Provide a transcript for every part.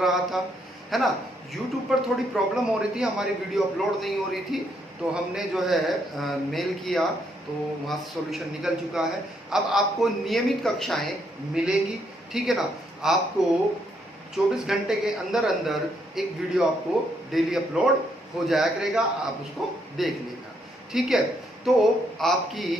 रहा था, है ना। यूट्यूब पर थोड़ी प्रॉब्लम हो रही थी, हमारी वीडियो अपलोड नहीं हो रही थी, तो हमने जो है मेल किया, तो वहाँ से सॉल्यूशन निकल चुका है। अब आपको नियमित कक्षाएं मिलेंगी, ठीक है ना। आपको 24 घंटे के अंदर अंदर एक वीडियो आपको डेली अपलोड हो जाया करेगा, आप उसको देख लेना, ठीक है। तो आपकी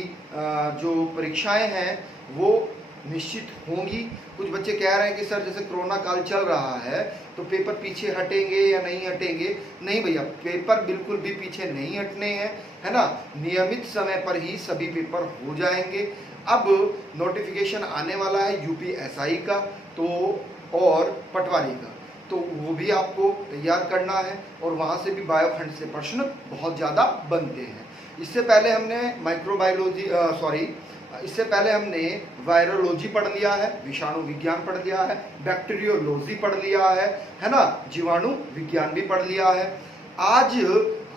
जो परीक्षाएं हैं वो निश्चित होंगी। कुछ बच्चे कह रहे हैं कि सर जैसे कोरोना काल चल रहा है तो पेपर पीछे हटेंगे या नहीं हटेंगे। नहीं भैया, पेपर बिल्कुल भी पीछे नहीं हटने हैं, है ना। नियमित समय पर ही सभी पेपर हो जाएंगे। अब नोटिफिकेशन आने वाला है यूपीएसआई का तो और पटवारी का, तो वो भी आपको तैयार करना है, और वहाँ से भी बायोखंड से प्रश्न बहुत ज़्यादा बनते हैं। इससे पहले हमने इससे पहले हमने वायरोलॉजी पढ़ लिया है, विषाणु विज्ञान पढ़ लिया है, बैक्टीरियोलॉजी पढ़ लिया है ना, जीवाणु विज्ञान भी पढ़ लिया है। आज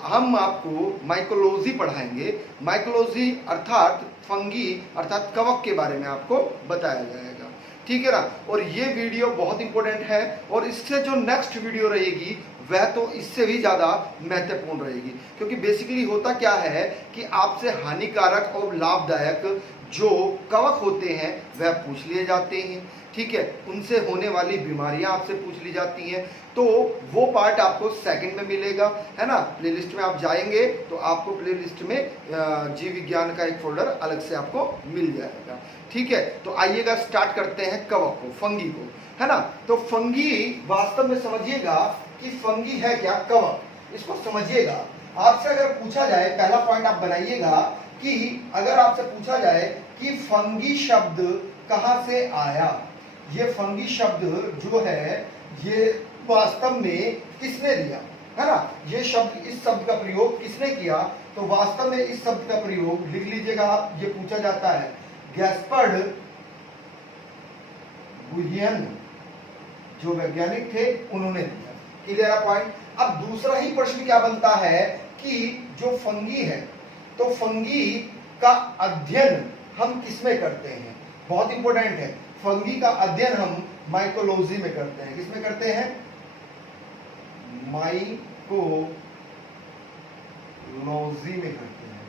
हम आपको माइकोलॉजी पढ़ाएंगे। माइकोलॉजी अर्थात फंगी अर्थात कवक के बारे में आपको बताया जाएगा, ठीक है ना। और ये वीडियो बहुत इंपॉर्टेंट है, और इससे जो नेक्स्ट वीडियो रहेगी वह तो इससे भी ज़्यादा महत्वपूर्ण रहेगी, क्योंकि बेसिकली होता क्या है कि आपसे हानिकारक और लाभदायक जो कवक होते हैं वह पूछ लिए जाते हैं, ठीक है। उनसे होने वाली बीमारियां आपसे पूछ ली जाती हैं, तो वो पार्ट आपको सेकंड में मिलेगा, है ना। प्लेलिस्ट में आप जाएंगे तो आपको प्लेलिस्ट में जीव विज्ञान का एक फोल्डर अलग से आपको मिल जाएगा, ठीक है। तो आइएगा स्टार्ट करते हैं कवक को, फंगी को, है ना। तो फंगी वास्तव में समझिएगा कि फंगी है क्या, कवक, इसको समझिएगा। आपसे अगर पूछा जाए, पहला पॉइंट आप बनाइएगा कि अगर आपसे पूछा जाए कि फंगी शब्द कहां से आया, ये फंगी शब्द जो है ये वास्तव में किसने दिया, है ना। ये शब्द, इस शब्द का प्रयोग किसने किया, तो वास्तव में इस शब्द का प्रयोग लिख लीजिएगा, ये पूछा जाता है गैस्पर्ड बुलियन, जो वैज्ञानिक थे उन्होंने दिया। क्लियर है पॉइंट। अब दूसरा ही प्रश्न क्या बनता है कि जो फंगी है, तो फंगी का अध्ययन हम किसमें करते हैं, बहुत इंपॉर्टेंट है। फंगी का अध्ययन हम माइकोलॉजी में करते हैं। किसमें करते हैं, माइकोलॉजी में करते हैं,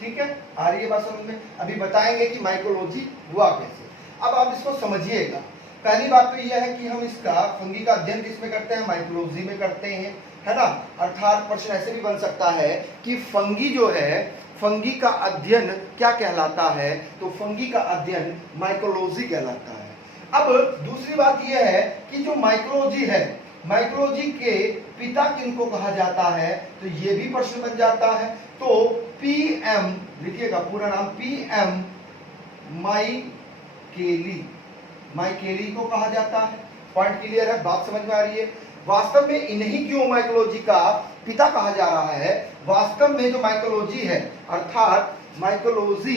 ठीक है। आ रही है बात समझ में। अभी बताएंगे कि माइकोलॉजी हुआ कैसे। अब आप इसको समझिएगा। पहली बात तो यह है कि हम इसका फंगी का अध्ययन किसमें करते हैं, माइकोलॉजी में करते हैं, है ना। अर्थात प्रश्न ऐसे भी बन सकता है कि फंगी जो है, फंगी का अध्ययन क्या कहलाता है, तो फंगी का अध्ययन माइकोलॉजी कहलाता है। अब दूसरी बात यह है कि जो माइकोलॉजी है, माइकोलॉजी के पिता किनको कहा जाता है, तो यह भी प्रश्न बन जाता है। तो पीएम लिखिएगा, पूरा नाम पीएम माइकेली, माइकेली को कहा जाता है। पॉइंट क्लियर है, बात समझ में आ रही है। वास्तव में इन्हीं क्यों माइकोलॉजी का पिता कहा जा रहा है, वास्तव में जो माइकोलॉजी है अर्थात माइकोलॉजी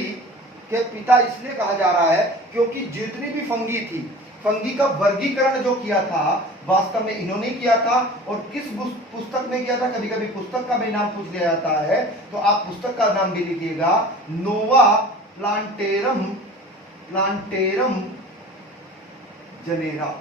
के पिता इसलिए कहा जा रहा है क्योंकि जितनी भी फंगी थी, फंगी का वर्गीकरण जो किया था वास्तव में इन्होंने किया था। और किस पुस्तक में किया था, कभी कभी पुस्तक का भी नाम पूछ लिया जाता है, तो आप पुस्तक का नाम भी लिखिएगा, नोवा प्लांटेरम जेनेरा,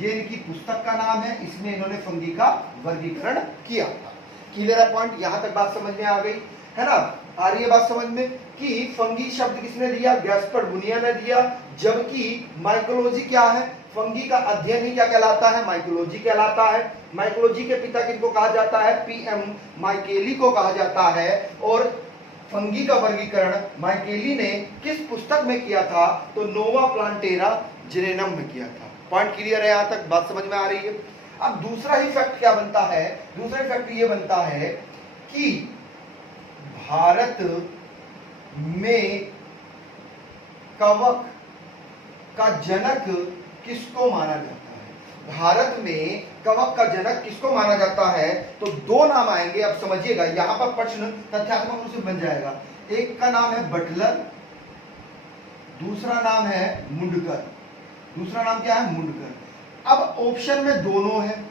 ये इनकी पुस्तक का नाम है। इसमें इन्होंने फंगी का वर्गीकरण किया था। क्लियर है पॉइंट, यहां तक बात समझ में आ गई, है ना। आ रही है बात समझ में कि फंगी शब्द किसने दिया, गैस्पर्ड बुनिया ने दिया, जबकि माइकोलॉजी क्या है, फंगी का अध्ययन ही क्या कहलाता है, माइकोलॉजी कहलाता है। माइकोलॉजी के पिता किनको कहा जाता है, पीएम माइकेली को कहा जाता है। और फंगी का वर्गीकरण माइकेली ने किस पुस्तक में किया था, तो नोवा प्लांटेरा जेनेरम में किया था। पॉइंट क्लियर है, यहां तक बात समझ में आ रही है। अब दूसरा ही फैक्ट क्या बनता है, दूसरा फैक्ट ये बनता है कि भारत में कवक का जनक किसको माना जाता है, भारत में कवक का जनक किसको माना जाता है, तो दो नाम आएंगे। अब समझिएगा, यहां पर प्रश्न तथ्यात्मक रूप से बन जाएगा। एक का नाम है बटलर, दूसरा नाम है मुंडकर। दूसरा नाम क्या है, मुंडकर। अब ऑप्शन में दोनों है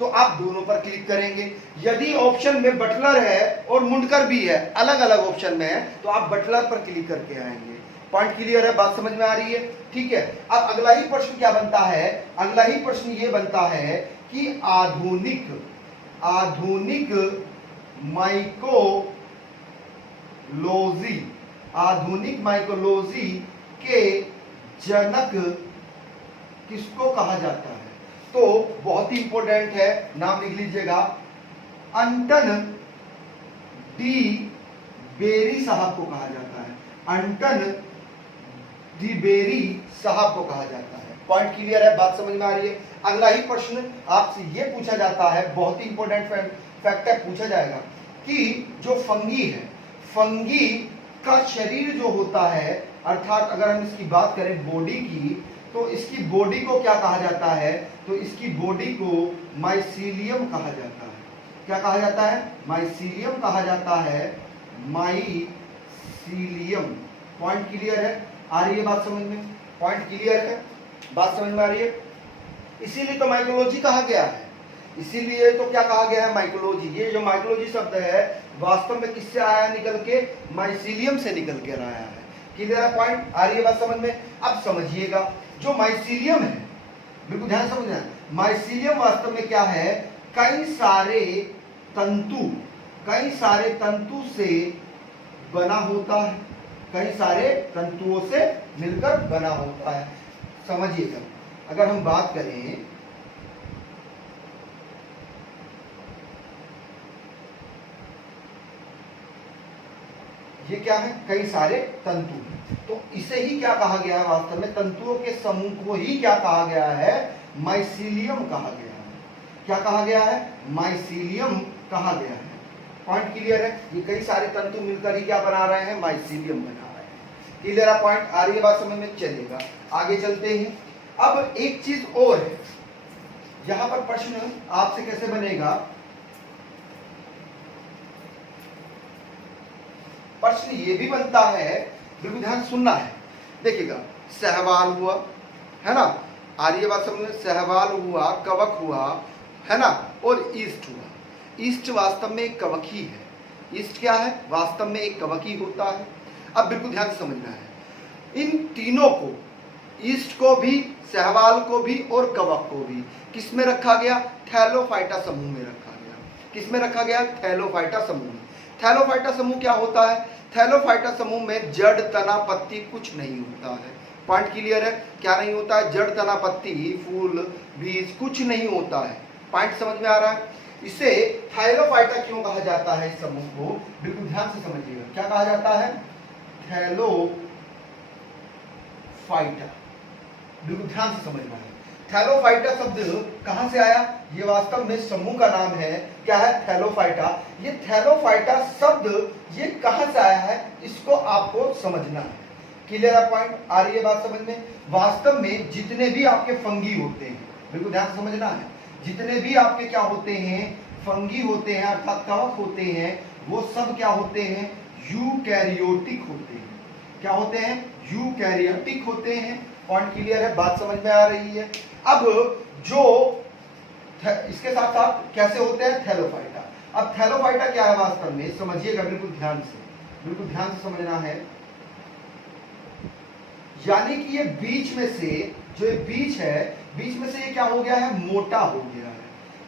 तो आप दोनों पर क्लिक करेंगे। यदि ऑप्शन में बटलर है और मुंडकर भी है, अलग अलग ऑप्शन में है, तो आप बटलर पर क्लिक करके आएंगे। पॉइंट क्लियर है, बात समझ में आ रही है? ठीक है। अब अगला ही प्रश्न क्या बनता है, अगला ही प्रश्न ये बनता है कि आधुनिक माइकोलॉजी के जनक किसको कहा जाता है? तो बहुत ही इंपॉर्टेंट है, नाम लिख लीजिएगा, अंटन डी बेरी साहब को कहा जाता है। अंटन डी बेरी साहब को कहा जाता है। पॉइंट क्लियर है, बात समझ में आ रही है? अगला ही प्रश्न आपसे ये पूछा जाता है, बहुत ही इंपॉर्टेंट फैक्ट है, पूछा जाएगा कि जो फंगी है, फंगी का शरीर जो होता है, अर्थात अगर हम इसकी बात करें बॉडी की, तो इसकी बॉडी को क्या कहा जाता है? तो इसकी बॉडी को माइसीलियम कहा जाता है। क्या कहा जाता है? माइसीलियम कहा जाता है, माइसीलियम। पॉइंट क्लियर है, आ रही है बात समझ में? पॉइंट क्लियर है, बात समझ में आ रही है? इसीलिए तो माइकोलॉजी कहा गया है, इसीलिए तो क्या कहा गया है? माइकोलॉजी। ये जो माइकोलॉजी शब्द है वास्तव में किससे आया निकल के? माइसीलियम से निकल के आया है। क्लियर है? पॉइंट आ रही है बात समझ में? अब समझिएगा, जो माइसीलियम है, बिल्कुल ध्यान से समझना, माइसीलियम वास्तव में क्या है? कई सारे तंतु से बना होता है, कई सारे तंतुओं से मिलकर बना होता है। समझिएगा, अगर हम बात करें ये क्या है? कई सारे तंतु। तो इसे ही क्या कहा गया है? वास्तव में तंतुओं के समूह को ही क्या कहा गया है? माइसीलियम कहा गया है। क्या कहा गया है? माइसीलियम कहा गया है। पॉइंट क्लियर है? ये कई सारे तंतु मिलकर ही क्या बना रहे हैं? माइसीलियम बना रहे हैं। क्लियर है? पॉइंट आ रही है बात समझ में? चलेगा, आगे चलते हैं। अब एक चीज और है, यहां पर प्रश्न आपसे कैसे बनेगा? प्रश्न ये भी बनता है, बिल्कुल ध्यान सुनना है, देखिएगा, सहवाल हुआ है ना, आ रही है बात समझ में? सहवाल हुआ, कवक हुआ है ना, और ईस्ट हुआ। ईस्ट वास्तव में एक कवक ही है। ईस्ट क्या है? वास्तव में एक कवक ही होता है। अब बिल्कुल ध्यान से समझना है, इन तीनों को, ईस्ट को भी, सहवाल को भी और कवक को भी किस में रखा गया? थैलोफाइटा समूह में रखा गया। किस में रखा गया? थैलोफाइटा समूह में। थैलोफाइटा समूह क्या होता है? थैलोफाइटा समूह में जड़, तना, पत्ती कुछ नहीं होता है। पॉइंट क्लियर है? क्या नहीं होता है? जड़, तना, पत्ती, फूल, बीज कुछ नहीं होता है। पॉइंट समझ में आ रहा है? इसे थैलोफाइटा क्यों कहा जाता है? इस समूह को बिल्कुल ध्यान से समझिएगा, क्या कहा जाता है? थैलोफाइटा। बिल्कुल ध्यान से समझना है। थैलोफाइटा शब्द कहां से आया? ये वास्तव में समूह का नाम है। क्या है? थैलोफाइटा। ये थैलोफाइटा शब्द ये कहां से आया है? इसको आपको समझना है। क्लियर है? पॉइंट आ रही है बात समझ में? वास्तव में जितने भी आपके फंगी होते हैं, बिल्कुल ध्यान से समझना है, जितने भी आपके क्या होते हैं? फंगी होते हैं, अर्थात कवक होते हैं, वो सब क्या होते हैं? यूकैरियोटिक होते हैं। क्या होते हैं? यूकैरियोटिक होते हैं। पॉइंट क्लियर है? बात समझ में आ रही है? अब जो इसके साथ साथ कैसे होते हैं? थैलोफाइटा। अब थैलोफाइटा क्या है वास्तव में? समझिएगा बिल्कुल ध्यान से, बिल्कुल ध्यान से समझना है। यानी कि ये बीच में से, जो ये बीच है, बीच में से ये क्या हो गया है? मोटा हो गया है।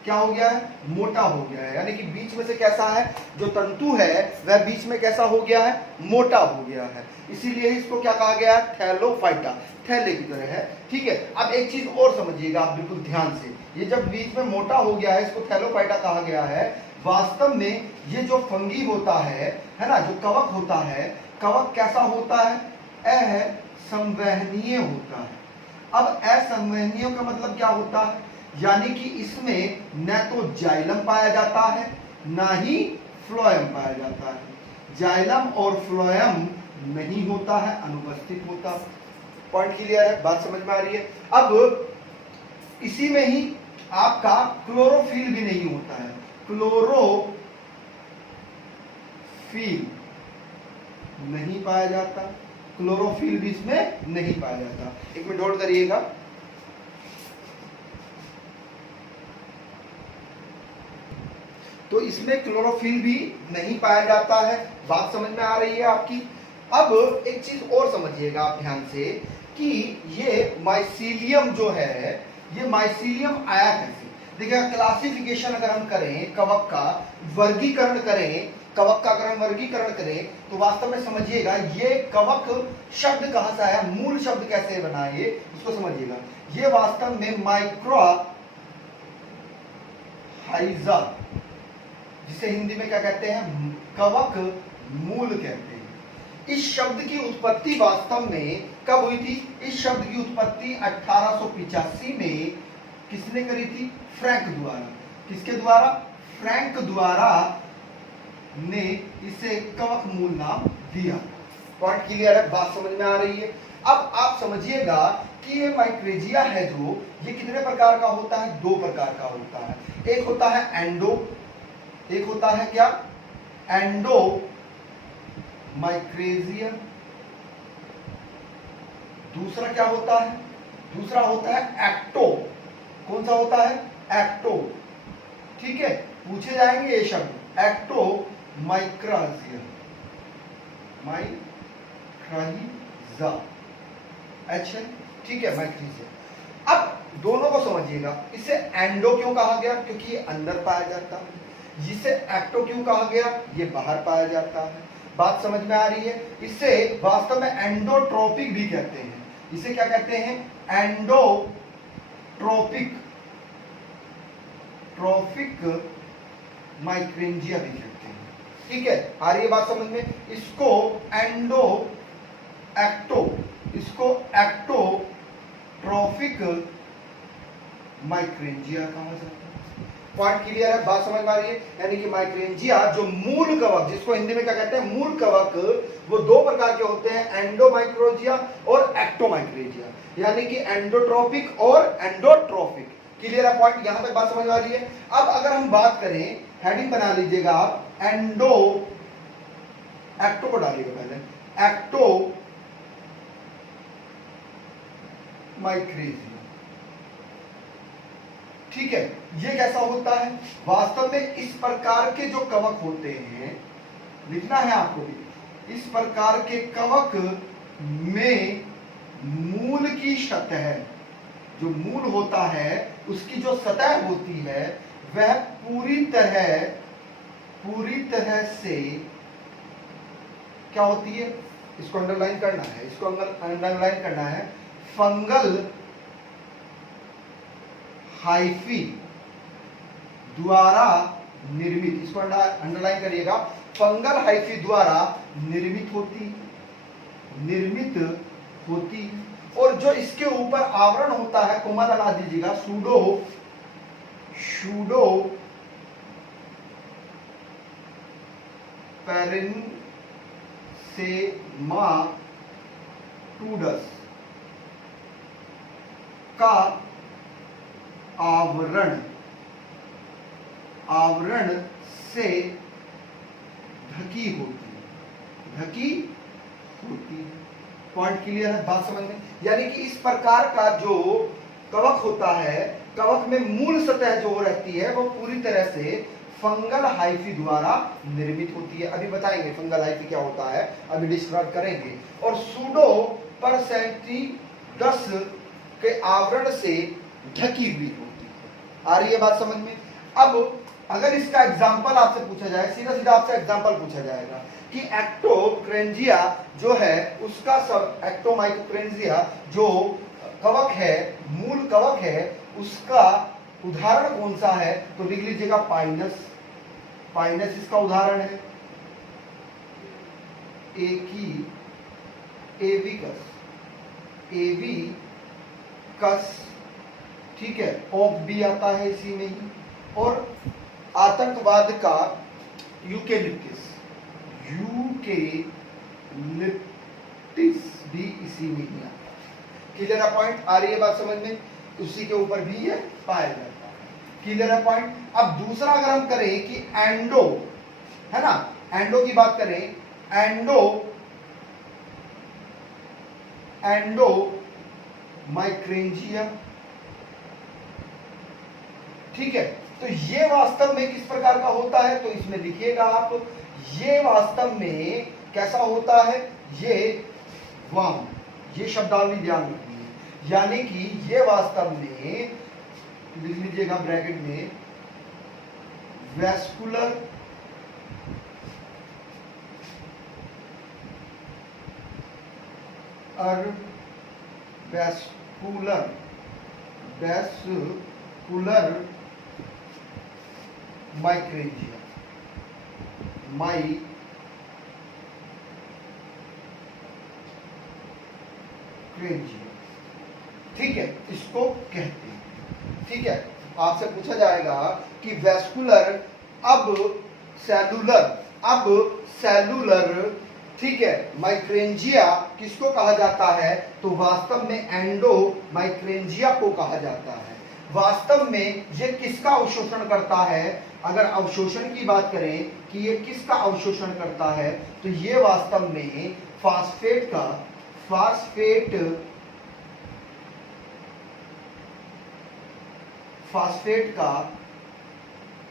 क्या हो गया है? मोटा हो गया है। यानी कि बीच में से कैसा है? जो तंतु है वह बीच में कैसा हो गया है? मोटा हो गया है। इसीलिए इसको क्या कहा गया है? थैलोफाइटा, थैले की तरह है। ठीक है। अब एक चीज और समझिएगा आप बिल्कुल ध्यान से, ये जब बीच में मोटा हो गया है, इसको थैलोफाइटा कहा गया है। वास्तव में ये जो फंगी होता है ना, जो कवक होता है, कवक कैसा होता है? असंवहनीय होता है। अब असंवहनीय का मतलब क्या होता है? यानी कि इसमें न तो जाइलम पाया जाता है, ना ही फ्लोएम पाया जाता है। जाइलम और फ्लोएम नहीं होता है, अनुपस्थित होता है। पॉइंट क्लियर है? बात समझ में आ रही है? अब इसी में ही आपका क्लोरोफिल भी नहीं होता है। क्लोरोफिल नहीं पाया जाता, क्लोरोफिल भी इसमें नहीं पाया जाता। एक मिनट होल्ड करिएगा। तो इसमें क्लोरोफिल भी नहीं पाया जाता है। बात समझ में आ रही है आपकी? अब एक चीज और समझिएगा आप ध्यान से कि ये माइसीलियम जो है, ये माइसीलियम आया कैसे। देखिए क्लासिफिकेशन अगर हम करें कवक का, वर्गीकरण करें कवक का, अगर हम वर्गीकरण करें तो वास्तव में समझिएगा ये कवक शब्द कहां से आया, मूल शब्द कैसे बना है ये इसको समझिएगा। ये वास्तव में माइक्रोहाइजा, जिसे हिंदी में क्या कहते हैं, कवक मूल कहते हैं। इस शब्द की उत्पत्ति वास्तव में कब हुई थी, इस शब्द की उत्पत्ति 1885 में किसने करी थी, फ्रैंक द्वारा। किसके द्वारा, फ्रैंक द्वारा ने इसे कवक मूल नाम दिया। पॉइंट क्लियर है, बात समझ में आ रही है। अब आप समझिएगा कि ये माइक्रेजिया है जो, ये कितने प्रकार का होता है, दो प्रकार का होता है। एक होता है एंडो, एक होता है क्या, एंडो माइक्रेजिया। दूसरा क्या होता है, दूसरा होता है एक्टो। कौन सा होता है, एक्टो। ठीक है, पूछे जाएंगे ये शब्द, एक्टो माइक्राजिया, माइक्राइजा, अच्छा ठीक है, माइक्रेजिया। अब दोनों को समझिएगा, इसे एंडो क्यों कहा गया, क्योंकि ये अंदर पाया जाता है। जिसे एक्टो क्यों कहा गया, ये बाहर पाया जाता है। बात समझ में आ रही है। इसे वास्तव में एंडोट्रोपिक भी कहते हैं। इसे क्या कहते हैं, एंडोट्रोपिक, ट्रोपिक माइक्रेंजिया भी कहते हैं। ठीक है, आ रही है बात समझ में। इसको एंडो एक्टो, इसको एक्टोट्रोपिक माइक्रेंजिया कहा जाता है। पॉइंट क्लियर है, बात समझ में आ रही है। यानी कि माइक्रेंजिया जो मूल कवक, जिसको हिंदी में क्या कहते हैं, मूल कवक, वो दो प्रकार के होते हैं, एंडोमाइक्रोजिया और एक्टोमाइक्रोजिया, यानी कि एंडोट्रोपिक और एंडोट्रोपिक। क्लियर है पॉइंट, यहां तक बात समझ में आ रही है। अब अगर हम बात करें, हेडिंग बना लीजिएगा आप, एंडो, एक्टो को डालिएगा पहले, एक्टो माइक्रेजिया। ठीक है, ये कैसा होता है, वास्तव में इस प्रकार के जो कवक होते हैं, लिखना है आपको भी, इस प्रकार के कवक में मूल की सतह, जो मूल होता है उसकी जो सतह होती है वह पूरी तरह से क्या होती है, इसको अंडरलाइन करना है, इसको अंडरलाइन करना है, फंगल हाइफी द्वारा निर्मित, इसको अंडरलाइन करिएगा, फंगल हाइफी द्वारा निर्मित होती। और जो इसके ऊपर आवरण होता है, कोमा लगा दीजिएगा, सूडो पेरेन्सेमाटूडस का आवरण से ढकी होती है। पॉइंट क्लियर है, बात समझ में। यानी कि इस प्रकार का जो कवक होता है, कवक में मूल सतह जो रहती है वो पूरी तरह से फंगल हाइफी द्वारा निर्मित होती है। अभी बताएंगे फंगल हाइफी क्या होता है, अभी डिस्क्राइब करेंगे। और सूडो परसेंटिडस के आवरण से ढकी हुई होती है। आ रही है बात समझ में। अब अगर इसका एग्जाम्पल आपसे पूछा जाए, सीधा सीधा आपसे एग्जाम्पल पूछा जाएगा कि एक्टोक्रेंजिया जो है उसका सब, एक्टोमाइक्रोक्रेंजिया जो कवक है, मूल कवक है, उसका उदाहरण कौन सा है, तो लिख लीजिएगा पाइनस। पाइनस इसका उदाहरण है। एविकस, ठीक है, ऑफ भी आता है इसी में ही। और आतंकवाद का यूकेलिप्टिस भी इसी में ही आता है। क्लियर है पॉइंट, आ रही है बात समझ में। उसी के ऊपर भी ये पाया जाता है। क्लियर है पॉइंट। अब दूसरा अगर हम करें कि एंडो, है ना, एंडो की बात करें, एंडो माइक्रेंजिया, ठीक है। तो ये वास्तव में किस प्रकार का होता है, तो इसमें लिखिएगा आप, ये वास्तव में कैसा होता है, ये वाम, ये शब्दावली ध्यान रखनी है, यानी कि ये वास्तव में लिख लीजिएगा ब्रैकेट में वैस्कुलर वैस्कुलर माइक्रेंजिया, ठीक है, इसको कहते हैं। ठीक है, आपसे पूछा जाएगा कि वैस्कुलर अब सेलुलर ठीक है माइक्रेंजिया किसको कहा जाता है, तो वास्तव में एंडो माइक्रेंजिया को कहा जाता है। वास्तव में ये किसका अवशोषण करता है, अगर अवशोषण की बात करें कि ये किसका अवशोषण करता है, तो ये वास्तव में फास्फेट का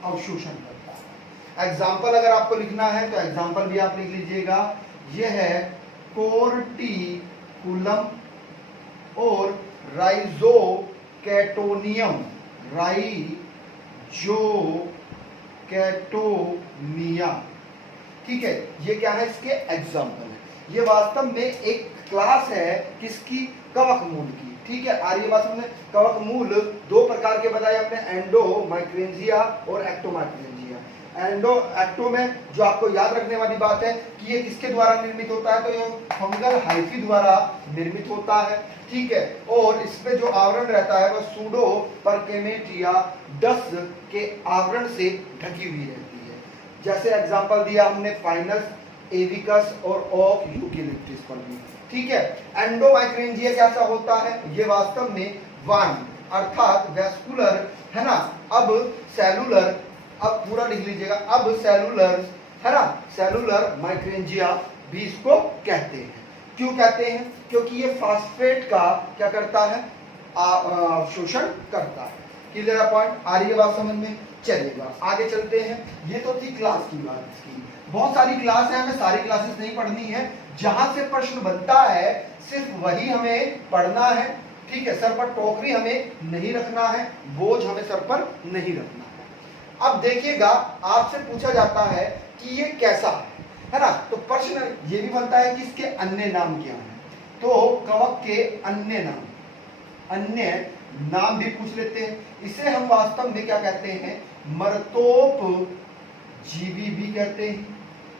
अवशोषण करता है। एग्जाम्पल अगर आपको लिखना है तो एग्जाम्पल भी आप लिख लीजिएगा, यह है कोर्टिकुलम और राइजोकैटोनिया। ठीक है, ये क्या है, इसके एग्जाम्पल है। ये वास्तव में एक क्लास है किसकी, कवक मूल की। ठीक है, आर्य वास्तव में कवक मूल दो प्रकार के बताए हमने, एंडो माइक्रेंजिया और एक्टोमाइक्रेंजिया। एक्टो में जो आपको याद रखने वाली बात है कि ये किसके द्वारा निर्मित होता है, तो ये फंगल हाइफी द्वारा निर्मित होता है। ठीक है, और इसमें जो आवरण रहता है वह सूडो परकेमेटिया डस्ट के आवरण से ढकी हुई रहती है। जैसे एग्जांपल दिया हमने फाइनस, एविकस और ऑक यूकेलिप्टिस पर भी। ठीक है, एंडोमाइक्रेंजिया कैसा होता है, ये वास्तव में वन अर्थात वैस्कुलर है ना, अब सेलुलर, अब पूरा लिख लीजिएगा, अब सेलुलर है ना, सेलुलर माइक्रेंजिया भी इसको कहते हैं। क्यों कहते हैं, क्योंकि ये फास्फेट का क्या करता है, अवशोषण करता है। क्लियर है पॉइंट, आ रही है बात समझ में, चलिएगा आगे चलते हैं। ये तो थी क्लास की बात इसकी, बहुत सारी क्लास है, हमें सारी क्लासेस नहीं पढ़नी है, जहां से प्रश्न बनता है सिर्फ वही हमें पढ़ना है। ठीक है, सर पर टोकरी हमें नहीं रखना है, बोझ हमें सर पर नहीं रखना है। अब देखिएगा, आपसे पूछा जाता है कि ये कैसा है ना, तो प्रश्न ये भी बनता है कि इसके अन्य नाम क्या हैं, तो कवक के अन्य नाम भी पूछ लेते हैं। इसे हम वास्तव में क्या कहते हैं, मर्तोप जीवी भी कहते हैं।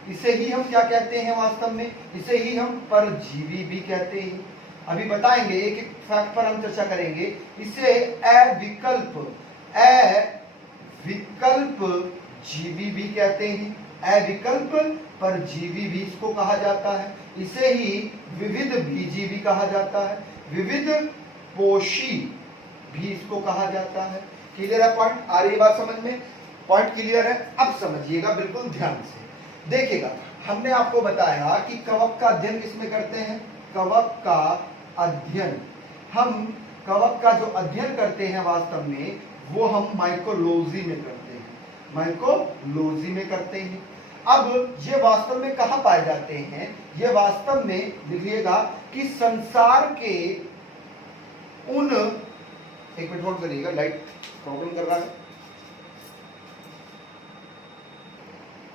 इसे ही हम क्या कहते हैं, वास्तव में इसे ही हम परजीवी भी कहते हैं। अभी बताएंगे, एक एक फैक्ट पर हम चर्चा करेंगे। इसे अविकल्प जीवी भी कहते हैं, अविकल्प परजीवी भी इसको कहा जाता है। इसे ही विविध बीजी भी कहा जाता है, विविध पोषी भी इसको कहा जाता है। क्लियर है पॉइंट, आ रही बात समझ में, पॉइंट क्लियर है। अब समझिएगा बिल्कुल ध्यान से देखिएगा, हमने आपको बताया कि कवक का अध्ययन किसमें करते हैं, कवक का अध्ययन, हम कवक का जो अध्ययन करते हैं वास्तव में वो हम माइकोलॉजी में करते हैं, माइकोलॉजी में करते हैं। अब ये वास्तव में कहाँ पाए जाते हैं, ये वास्तव में लिखिएगा कि संसार के उन, एक मिनट होल्ड करिएगा, लाइट प्रॉब्लम कर रहा है।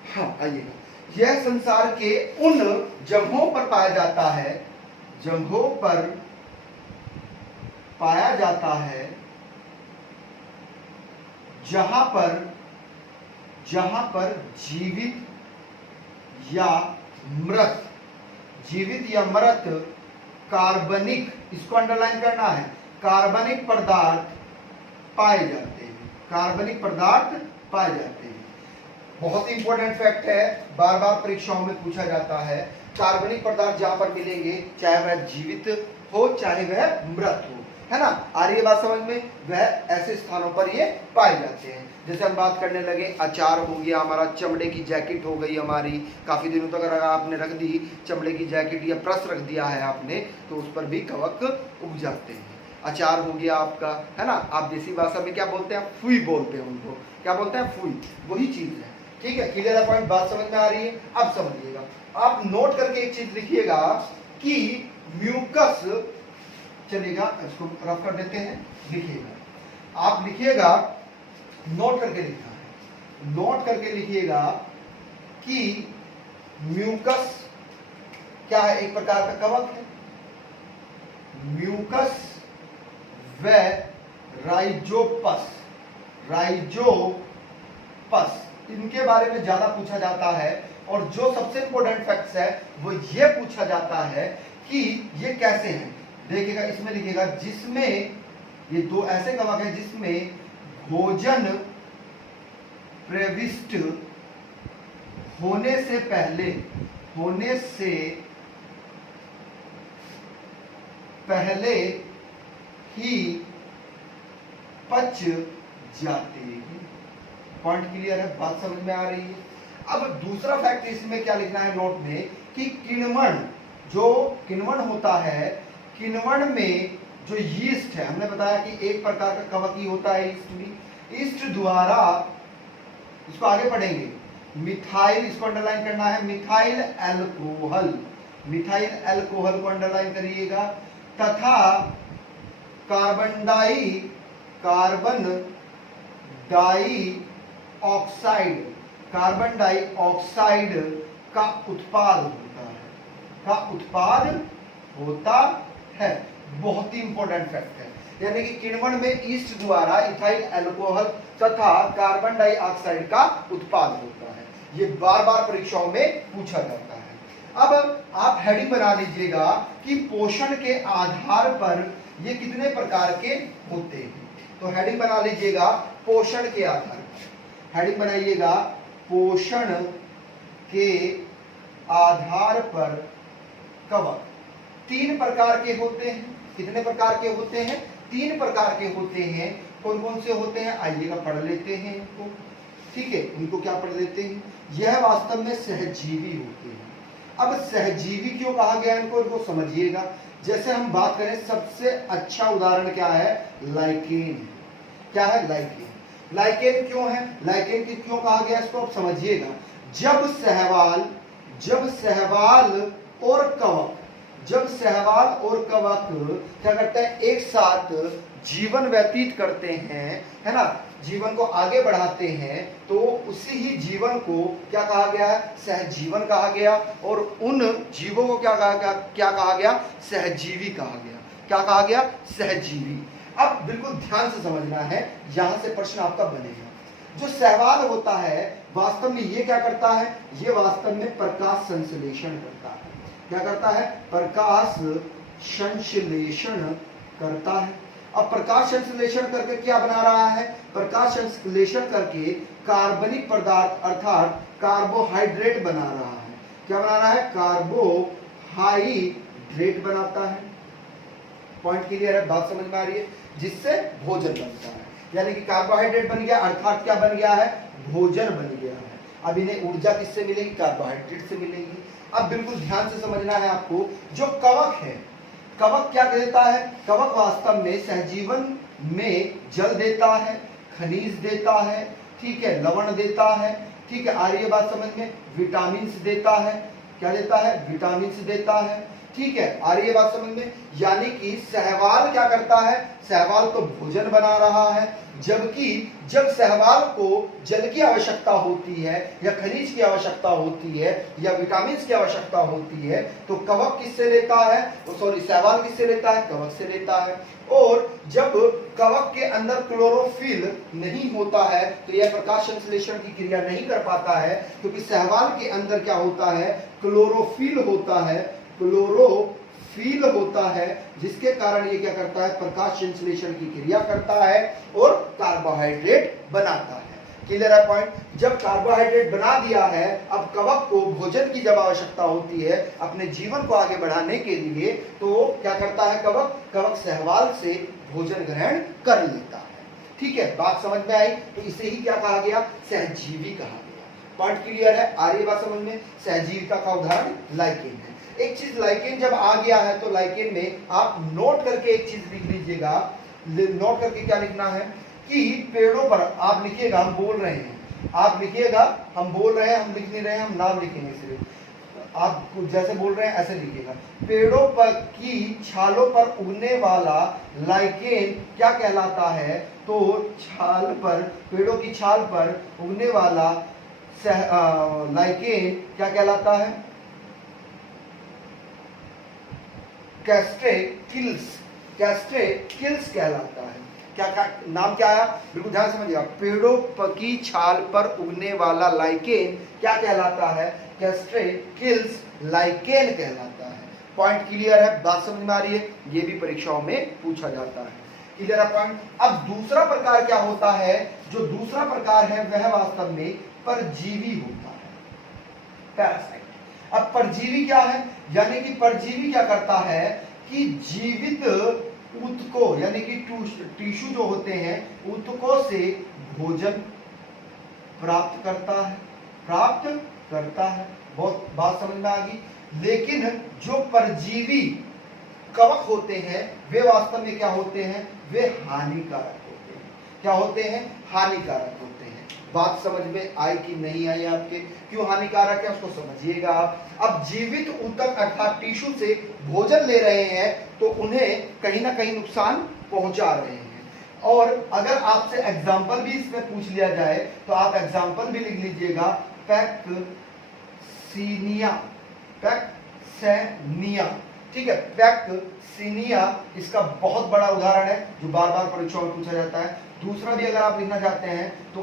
हाँ आइएगा, यह संसार के उन जगहों पर पाया जाता है, जगहों पर पाया जाता है जहां पर जीवित या मृत कार्बनिक, इसको अंडरलाइन करना है, कार्बनिक पदार्थ पाए जाते हैं, कार्बनिक पदार्थ पाए जाते हैं। बहुत ही इंपॉर्टेंट फैक्ट है, बार बार परीक्षाओं में पूछा जाता है। कार्बनिक पदार्थ जहां पर मिलेंगे, चाहे वह जीवित हो चाहे वह मृत हो, है ना, आ रही है बात समझ में, वह ऐसे स्थानों पर ये पाए जाते हैं। जैसे हम बात करने लगे, अचार हो गया हमारा, चमड़े की जैकेट हो गई हमारी, काफी दिनों तक अगर आपने रख दी चमड़े की जैकेट या प्रेस रख दिया है आपने, तो उस पर भी कवक उग जाते हैं। अचार हो गया आपका, है ना, आप देसी भाषा में क्या बोलते हैं, फुई बोलते हैं उनको, क्या बोलते हैं, फुई, वही चीज है। ठीक है, क्लियर है पॉइंट, बात समझ में आ रही है। अब समझिएगा, आप नोट करके एक चीज लिखिएगा कि म्यूकस, चलिएगा इसको रफ कर देते हैं, लिखिएगा, आप लिखिएगा, नोट करके लिखना है, नोट करके लिखिएगा कि म्यूकस क्या है, एक प्रकार का कवक है। म्यूकस व राइजोपस, राइजोपस, इनके बारे में ज्यादा पूछा जाता है, और जो सबसे इंपॉर्टेंट फैक्ट्स है वो ये पूछा जाता है कि ये कैसे हैं। देखिएगा, इसमें लिखिएगा जिसमें, ये दो ऐसे कवक हैं जिसमें भोजन प्रविष्ट होने से पहले ही पच जाते हैं। पॉइंट क्लियर है, बात समझ में आ रही है। अब दूसरा फैक्ट इसमें क्या लिखना है नोट में कि किण्वन, जो किण्वन होता है, किण्वन में जो यीस्ट है, हमने बताया कि एक प्रकार का कवक ही होता है यीस्ट भी, यीस्ट द्वारा, इसको आगे पढ़ेंगे, मिथाइल, इसको अंडरलाइन करना है, मिथाइल अल्कोहल, मिथाइल अल्कोहल को अंडरलाइन करिएगा, तथा कार्बन डाइऑक्साइड, कार्बन डाइऑक्साइड का उत्पाद होता है, बहुत ही इंपॉर्टेंट फैक्ट है। यानी कि किण्वन में ईस्ट द्वारा इथाइल अल्कोहल तथा कार्बन डाइऑक्साइड का उत्पाद होता है। ये बार बार परीक्षाओं में पूछा जाता है। अब आप हेडिंग बना लीजिएगा कि पोषण के आधार पर ये कितने प्रकार के होते हैं। तो हेडिंग बना लीजिएगा पोषण के आधार पर, हेडिंग बनाइएगा पोषण के आधार पर कवक तीन प्रकार के होते हैं। कितने प्रकार के होते हैं? तीन प्रकार के होते हैं। कौन कौन से होते हैं आइएगा पढ़ लेते हैं इनको। ठीक है, इनको क्या पढ़ लेते हैं? यह वास्तव में सहजीवी होते हैं। अब सहजीवी क्यों कहा गया इनको समझिएगा। जैसे हम बात करें, सबसे अच्छा उदाहरण क्या है? लाइकेन। क्या है? लाइकेन। लाइकेन क्यों है? लाइकेन की क्यों कहा गया इसको आप समझिएगा। जब सहवाल और कवक क्या करते हैं? एक साथ जीवन व्यतीत करते हैं, है ना, जीवन को आगे बढ़ाते हैं, तो उसी ही जीवन को क्या कहा गया है? सहजीवन कहा गया। और उन जीवों को क्या कहा गया? सहजीवी कहा गया। क्या कहा गया? सहजीवी। अब बिल्कुल ध्यान से समझना है, यहां से प्रश्न आपका बनेगा। जो सहवाल होता है वास्तव में ये क्या करता है? ये वास्तव में प्रकाश संश्लेषण करता है। क्या करता है? प्रकाश संश्लेषण करता है। अब प्रकाश संश्लेषण करके क्या बना रहा है? प्रकाश संश्लेषण करके कार्बनिक पदार्थ अर्थात कार्बोहाइड्रेट बना रहा है। क्या बना रहा है? कार्बोहाइड्रेट बनाता है। पॉइंट क्लियर है? बात समझ में आ रही है? जिससे भोजन बनता है। यानी कि कार्बोहाइड्रेट बन गया अर्थात क्या बन गया है? भोजन बन गया है। अब इन्हें ऊर्जा किससे मिलेगी? कार्बोहाइड्रेट से मिलेगी। अब बिल्कुल ध्यान से समझना है आपको। जो कवक है, कवक क्या देता है? कवक वास्तव में सहजीवन में जल देता है, खनिज देता है, ठीक है, लवण देता है, ठीक है, आ रही है बात समझ में? विटामिन देता है। क्या देता है? विटामिन देता है, ठीक है, आ रही है बात समझ में? यानी कि सहवाल क्या करता है? सहवाल तो भोजन बना रहा है, जबकि जब सहवाल को जल की आवश्यकता होती है या खनिज की आवश्यकता होती है या विटामिन की आवश्यकता होती है, तो कवक किससे लेता है? सहवाल किससे लेता है? कवक से लेता है। और जब कवक के अंदर क्लोरोफिल नहीं होता है तो यह प्रकाश संश्लेषण की क्रिया नहीं कर पाता है, क्योंकि सहवाल के अंदर क्या होता है? क्लोरोफिल होता है, क्लोरोफिल होता है, जिसके कारण ये क्या करता है? प्रकाश संश्लेषण की क्रिया करता है और कार्बोहाइड्रेट बनाता है। क्लियर है पॉइंट? जब कार्बोहाइड्रेट बना दिया है, अब कवक को भोजन की जब आवश्यकता होती है अपने जीवन को आगे बढ़ाने के लिए, तो क्या करता है कवक सहवाल से भोजन ग्रहण कर लेता है। ठीक है, बात समझ में आई? तो इसे ही क्या कहा गया? सहजीवी कहा गया। पॉइंट क्लियर है? आ रही बात समझ में? सहजीविता का उदाहरण लाइकेन है। एक चीज लाइकेन जब आ गया है तो लाइकेन में आप नोट करके एक चीज लिख लीजिएगा। नोट करके क्या लिखना है कि पेड़ों पर आप लिखिएगा, हम बोल रहे हैं आप लिखिएगा, हम बोल रहे हैं, हम लिख नहीं रहे हैं, हम नाम लिखेंगे सिर्फ। आप जैसे बोल रहे हैं ऐसे लिखिएगा। पेड़ों पर की छालों पर उगने वाला लाइकेन क्या कहलाता है? तो छाल पर, पेड़ों की छाल पर उगने वाला लाइकेन क्या कहलाता है? कैस्ट्रेकिल्स, कैस्ट्रेकिल्स कहलाता है। क्या नाम क्या आया? बिल्कुल ध्यान समझिएगा। पेड़ों की छाल पर उगने वाला लाइकेन क्या कहलाता है? कैस्ट्रेकिल्स लाइकेन कहलाता है। पॉइंट क्लियर है? बात समझ में आ रही है? ये भी परीक्षाओं में पूछा जाता है। क्लियर है पॉइंट? अब दूसरा प्रकार क्या होता है? जो दूसरा प्रकार है वह वास्तव में परजीवी होता है, पैरासाइट। अब परजीवी क्या है? यानी कि परजीवी क्या करता है कि जीवित ऊतकों यानी कि टिश्यू जो होते हैं ऊतकों से भोजन प्राप्त करता है। बहुत बात समझ में आ गई। लेकिन जो परजीवी कवक होते हैं वे वास्तव में क्या होते हैं? वे हानिकारक होते हैं। क्या होते हैं? हानिकारक होते हैं। बात समझ में आई कि नहीं आई आपके? क्यों हानिकारक है उसको समझिएगा आप। अब जीवित ऊतक अर्थात टिश्यू से भोजन ले रहे हैं तो उन्हें कहीं ना कहीं नुकसान पहुंचा रहे हैं। और अगर आपसे एग्जाम्पल भी इसमें पूछ लिया जाए तो आप एग्जाम्पल भी लिख लीजिएगा। पैक्सेनिया, ठीक है, पैक्सेनिया इसका बहुत बड़ा उदाहरण है जो बार बार परीक्षाओं में पूछा जाता है। दूसरा भी अगर आप लिखना चाहते हैं तो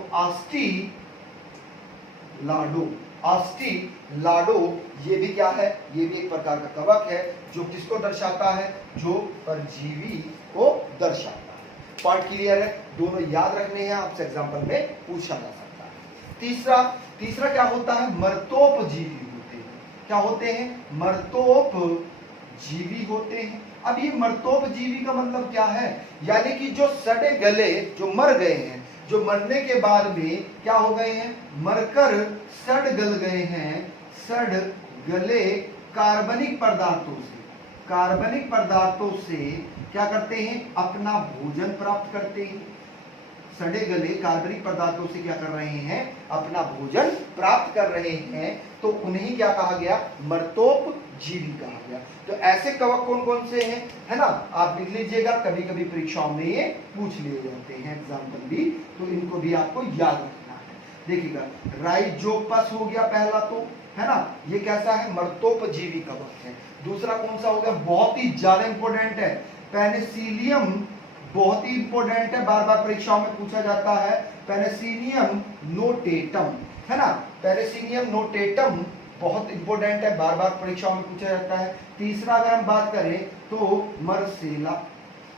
आस्टिलाडो, ये भी क्या है? ये भी एक प्रकार का कवक है जो किसको दर्शाता है? जो परजीवी को दर्शाता है। पॉइंट क्लियर है? दोनों याद रखने हैं, आपसे एग्जांपल में पूछा जा सकता है। तीसरा क्या होता है? मर्तोपजीवी होते हैं। क्या होते हैं? मर्तोपजीवी होते हैं। अब ये मर्तोपजीवी का मतलब क्या है? यानी कि जो सड़े गले, जो मर गए हैं, जो मरने के बाद में क्या हो गए हैं? मरकर सड़ गल गए हैं, सड़ गले कार्बनिक पदार्थों से क्या करते हैं? अपना भोजन प्राप्त करते हैं। सड़े गले कार्बनिक पदार्थों से क्या कर रहे हैं? अपना भोजन प्राप्त कर रहे हैं, तो उन्हें क्या कहा गया? मर्तोपजीवी कहा गया। तो ऐसे कवक कौन कौन से हैं, है ना? आप लिख लीजिएगा, कभी कभी परीक्षाओं में ये पूछ लिए जाते हैं एग्जाम्पल भी, तो इनको भी आपको याद रखना है। देखिएगा, राइजोपस हो गया पहला, तो है ना, ये कैसा है? मर्तोपजीवी कवक है। दूसरा कौन सा हो गया? बहुत ही ज्यादा इंपॉर्टेंट है, पेनिसिलियम, बहुत ही इंपॉर्टेंट है, बार बार परीक्षाओं में पूछा जाता है, पेनिसिलियम नोटेटम, है ना? पेनिसिलियम नोटेटम बहुत इंपॉर्टेंट है, बार बार परीक्षाओं में पूछा जाता है। तीसरा अगर हम बात करें तो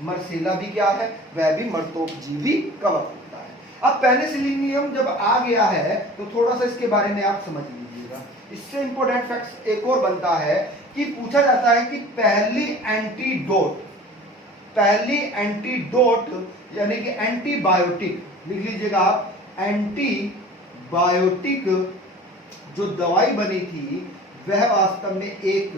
मर्सेला भी क्या है? वह भी मर्तोपजीवी कवक होता है। अब पेनिसिलियम जब आ गया है तो थोड़ा सा इसके बारे में आप समझ लीजिएगा। इससे इंपॉर्टेंट फैक्ट एक और बनता है कि पूछा जाता है कि पहली एंटीडोट यानी कि एंटीबायोटिक, लिख लीजिएगा आप, एंटीबायोटिक जो दवाई बनी थी वह वास्तव में एक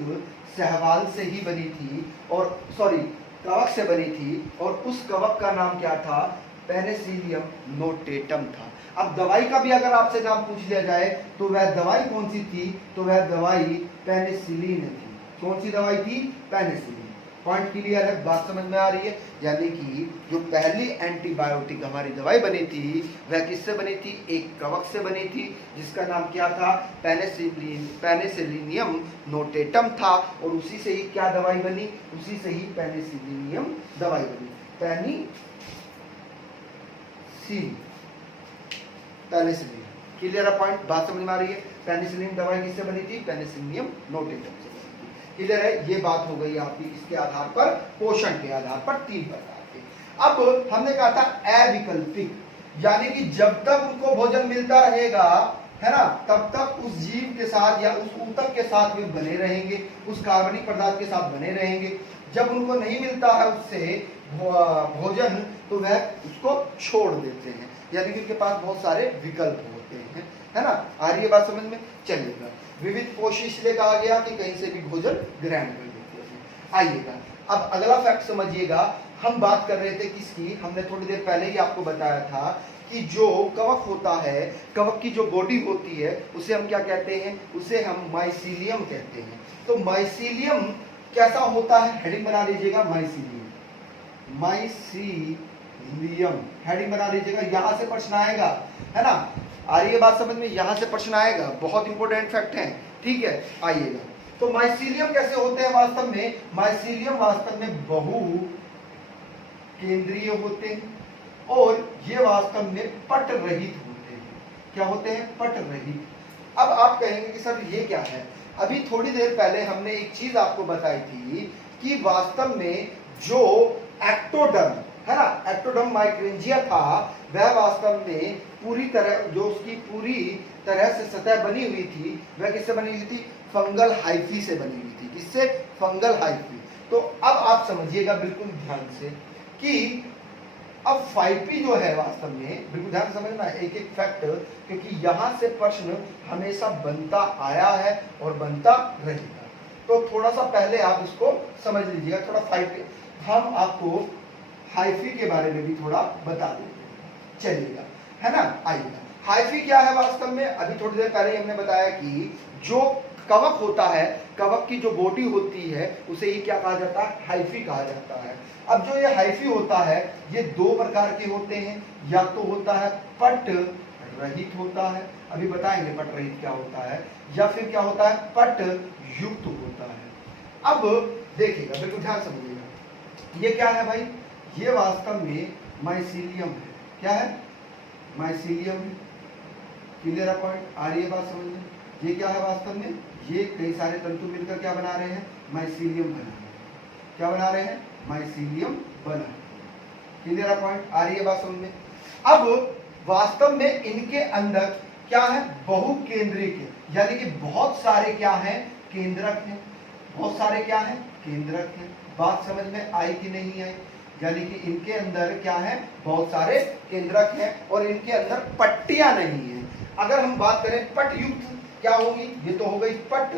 सहवाल से ही बनी थी, और कवक से बनी थी, और उस कवक का नाम क्या था? पेनिसिलियम नोटेटम था। अब दवाई का भी अगर आपसे नाम पूछ लिया जाए तो वह दवाई कौन सी थी? तो वह दवाई पेनिसिलिन थी। कौन सी दवाई थी? पेनिसिलिन। पॉइंट क्लियर है? बात समझ में आ रही है? यानी कि जो पहली एंटीबायोटिक हमारी दवाई बनी थी वह किससे बनी थी? एक कवक से बनी थी जिसका नाम क्या था? पेनिसिलियम नोटेटम था, और उसी से ही क्या दवाई बनी? उसी से ही पेनिसिलियम दवाई बनी, पेनिसिलिन। क्लियर है पॉइंट? बात समझ में आ रही है? पेनिसिलिन दवाई किससे बनी थी? पेनिसिलियम नोटेटम से बनी थी। क्लियर है? ये बात हो गई आपकी इसके आधार पर, पोषण के आधार पर 3 प्रकार के। अब हमने कहा था अविकल्पिक, यानी कि जब तक उनको भोजन मिलता रहेगा, है ना, तब तक उस जीव के साथ या उस ऊतक के साथ वे बने रहेंगे, उस कार्बनिक पदार्थ के साथ बने रहेंगे। जब उनको नहीं मिलता है उससे भोजन तो वह उसको छोड़ देते हैं, यानी कि उनके पास बहुत सारे विकल्प होते हैं, है ना? आ रही है बात समझ में? चलिएगा, विविध पोषी इसलिए कहा गया कि कहीं से भी भोजन ग्रहण कर लेते हैं। आइएगा, अब अगला फैक्ट समझिएगा। हम बात कर रहे थे किसकी? हमने थोड़ी देर पहले ही आपको बताया था कि जो कवक होता है, कवक की जो बॉडी होती है, उसे हम क्या कहते हैं? उसे हम माइसीलियम कहते हैं। तो माइसीलियम कैसा होता है? हेडिंग बना लीजिएगा, माइसीलियम। माइसीलियम हेडिंग बना लीजिएगा, यहां से प्रश्न आएगा, है ना? आ रही है बात समझ में? यहां से प्रश्न आएगा, बहुत इंपॉर्टेंट फैक्ट है, ठीक है, आइएगा। तो माइसीलियम कैसे होते हैं वास्तव में? माइसीलियम वास्तव में बहु केंद्रीय होते हैं और ये वास्तव में पट रहित होते हैं। क्या होते हैं? पट रहित। अब आप कहेंगे कि सर ये क्या है? अभी थोड़ी देर पहले हमने एक चीज आपको बताई थी कि वास्तव में जो एक्टोडर्म है ना, एक्टोडर्म माइक्रेंजिया था, वह वास्तव में पूरी तरह, जो उसकी पूरी तरह से सतह बनी हुई थी, वह किससे बनी हुई थी? फंगल हाइफी से बनी हुई थी। किससे? Fungal hyphae. तो अब आप समझिएगा बिल्कुल ध्यान से कि अब 5P जो है वास्तव में, बिल्कुल ध्यान से समझना एक एक फैक्ट, क्योंकि यहां से प्रश्न हमेशा बनता आया है और बनता रहेगा। तो थोड़ा सा पहले आप इसको समझ लीजिएगा, थोड़ा 5P हम आपको हाइफी के बारे में भी थोड़ा बता देंगे, चलिएगा, है ना? आइएगा, हाइफी क्या है वास्तव में? अभी थोड़ी देर पहले हमने बताया कि जो कवक होता है, कवक की जो बॉडी होती है, उसे ये क्या कहा जाता है? हाइफी कहा जाता है। अब जो ये हाइफी होता है, ये दो प्रकार के होते हैं, या तो होता है पट रहित होता है, अभी बताएंगे पट रहित क्या होता है, या फिर क्या होता है? पट युक्त होता है। अब देखिएगा, बिल्कुल ध्यान समझिएगा, ये क्या है भाई? ये वास्तव में माइसीलियम है। क्या है? माइसीलियम। Clear point? आ रही है बात समझ में? ये क्या है वास्तव में? ये कई सारे तंतु मिलकर क्या बना रहे हैं? माइसीलियम बना रहे हैं। क्या बना रहे हैं? माइसीलियम बना रहे हैं। Clear point? आ रही है बात समझ में? अब वास्तव में इनके अंदर क्या है? बहुकेंद्रिक, यानी कि बहुत सारे क्या है? केंद्रक हैं। बहुत सारे क्या है? केंद्रक हैं। बात समझ में आई कि नहीं आई? यानी कि इनके अंदर क्या है? बहुत सारे केंद्रक हैं और इनके अंदर पट्टियां नहीं है। अगर हम बात करें पट युक्त क्या होगी? ये तो हो गई पट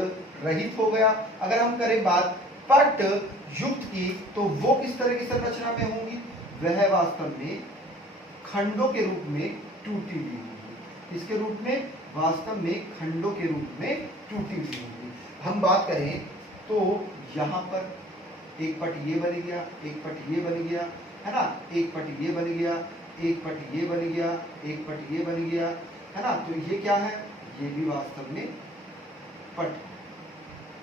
रहित हो गया। अगर हम करें बात पट युक्त की, तो वो किस तरह की संरचना में होंगी? वह वास्तव में खंडों के रूप में टूटी हुई होगी। इसके रूप में? वास्तव में खंडों के रूप में टूटी हुई होगी। हम बात करें तो यहाँ पर एक पट ये बन गया, एक पट ये बन गया, है ना? एक पट ये बन गया, एक पट ये बन गया, एक पट ये बन गया, है ना? तो ये क्या है? ये भी वास्तव में पट,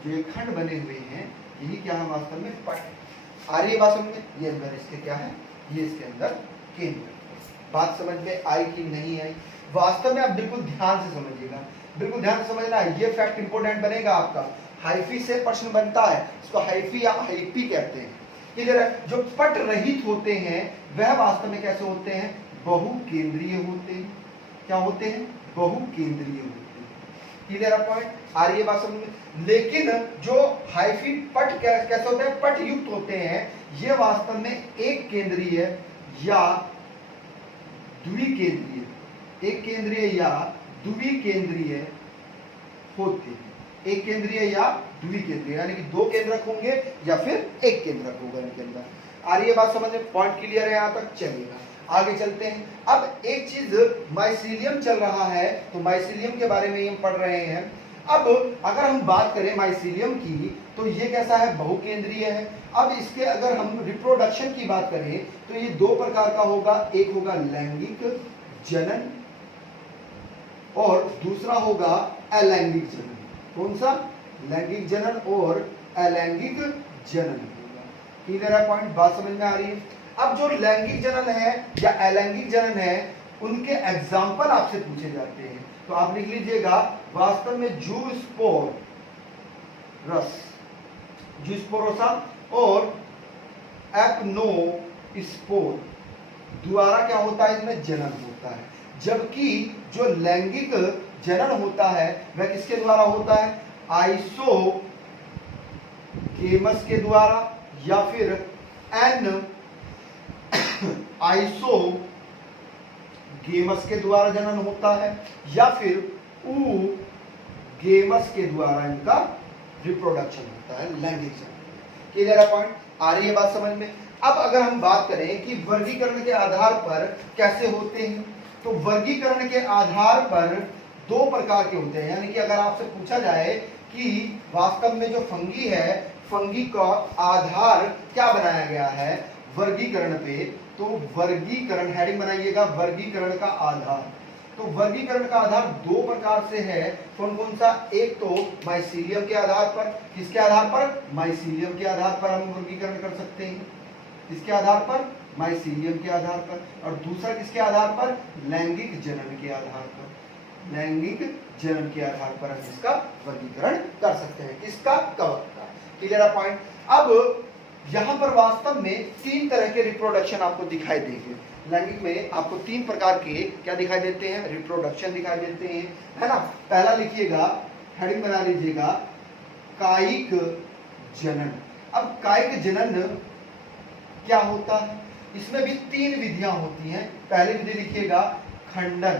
जो ये खंड बने हुए हैं, यही क्या है? वास्तव में पट। आ रही है बात समझ में? ये अंदर इसके क्या है? ये इसके अंदर केंद्र। बात समझ में आई कि नहीं आई? वास्तव में आप बिल्कुल ध्यान से समझिएगा, बिल्कुल ध्यान से समझना है, ये फैक्ट इंपोर्टेंट बनेगा आपका। हाइफी से प्रश्न बनता है, इसको हाइफी या हाइपी कहते हैं। क्लियर है? जो पट रहित होते हैं वह वास्तव में कैसे होते हैं? बहुकेंद्रीय होते हैं। क्या होते हैं? बहुकेंद्रीय होते हैं। Clear point? आ रही है बात समझ में? लेकिन जो हाइफी पट कैसे होते हैं? पट युक्त होते हैं। ये वास्तव में एक केंद्रीय या द्विकेंद्रीय, एक केंद्रीय या द्विकेंद्रीय होते हैं। एक केंद्रीय या द्विकेंद्रीय, यानी कि दो केंद्रक होंगे या फिर एक केंद्रक होगा इनके अंदर। आ रही है बात समझ में? पॉइंट क्लियर है यहाँ तक? चलिएगा आगे चलते हैं। अब एक चीज, माइसीलियम चल रहा है, तो माइसीलियम के बारे में हम पढ़ रहे हैं। अब अगर हम बात करें माइसीलियम की, तो ये कैसा है? बहुकेंद्रीय है। अब इसके अगर हम रिप्रोडक्शन की बात करें, तो ये दो प्रकार का होगा, एक होगा लैंगिक जनन और दूसरा होगा अलैंगिक जनन। कौन सा? लैंगिक जनन और अलैंगिक जनन होगा। क्लियर है पॉइंट? बात समझ में आ रही है? अब जो लैंगिक जनन है या अलैंगिक जनन है, उनके एग्जाम्पल आपसे पूछे जाते हैं, तो आप लिख लीजिएगा वास्तव में जूस्पोरस, जूस्पोरोसा और एपनोस्पोर द्वारा क्या होता है? इसमें जनन होता है। जबकि जो लैंगिक जनन होता है वह किसके द्वारा होता है? आइसोगेमस के द्वारा, या फिर एन आइसोगेमस के द्वारा जनन होता है, या फिर गेमस के द्वारा इनका रिप्रोडक्शन होता है, लैंगिक जनन। क्लियर है पॉइंट? आ रही है बात समझ में? अब अगर हम बात करें कि वर्गीकरण के आधार पर कैसे होते हैं, तो वर्गीकरण के आधार पर दो प्रकार के होते हैं, यानी कि अगर आपसे पूछा जाए कि वास्तव में जो फंगी है, फंगी का आधार क्या बनाया गया है वर्गीकरण पे, तो वर्गीकरण हेडिंग बनाइएगा, वर्गीकरण का आधार। तो वर्गीकरण का आधार दो प्रकार से है, कौन कौन सा? एक तो माइसीलियम के आधार पर। किसके आधार पर? माइसीलियम के आधार पर हम वर्गीकरण कर सकते हैं। किसके आधार पर? माइसीलियम के आधार पर। और दूसरा किसके आधार पर? लैंगिक जनन के आधार पर। लैंगिक जनन के आधार पर हम इसका वर्गीकरण कर सकते हैं। किसका? कवक का। Clear point. अब यहां पर वास्तव में तीन तरह के रिप्रोडक्शन आपको दिखाई देंगे। लैंगिक में आपको तीन प्रकार के क्या दिखाई देते हैं? रिप्रोडक्शन दिखाई देते हैं, है ना। पहला लिखिएगा, हेडिंग बना लीजिएगा, कायिक जनन। अब कायिक जनन क्या होता है? इसमें भी तीन विधियां होती हैं। पहली विधि लिखिएगा खंडन।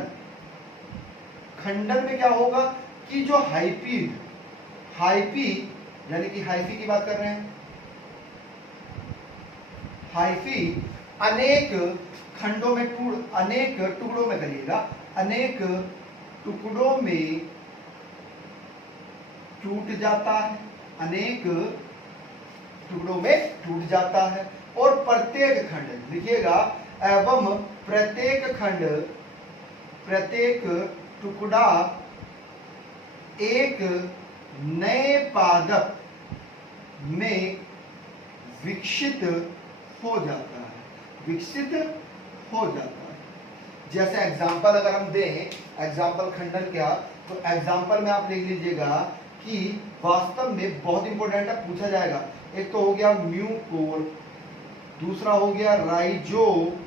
खंडन में क्या होगा कि जो हाइपी यानी कि हाइफी की बात कर रहे हैं, हाइफी अनेक खंडों में अनेक टुकड़ों में करिएगा, अनेक टुकड़ों में टूट जाता है, अनेक टुकड़ों में टूट जाता है। और प्रत्येक खंड लिखिएगा, एवं प्रत्येक खंड, प्रत्येक टुकड़ा एक नए पादप में विकसित हो जाता है, विकसित हो जाता है। जैसे एग्जाम्पल अगर हम दें, एग्जाम्पल खंडन क्या, तो एग्जाम्पल में आप लिख लीजिएगा कि वास्तव में बहुत इंपॉर्टेंट है, पूछा जाएगा। एक तो हो गया म्यूकोर, दूसरा हो गया राइजोपस,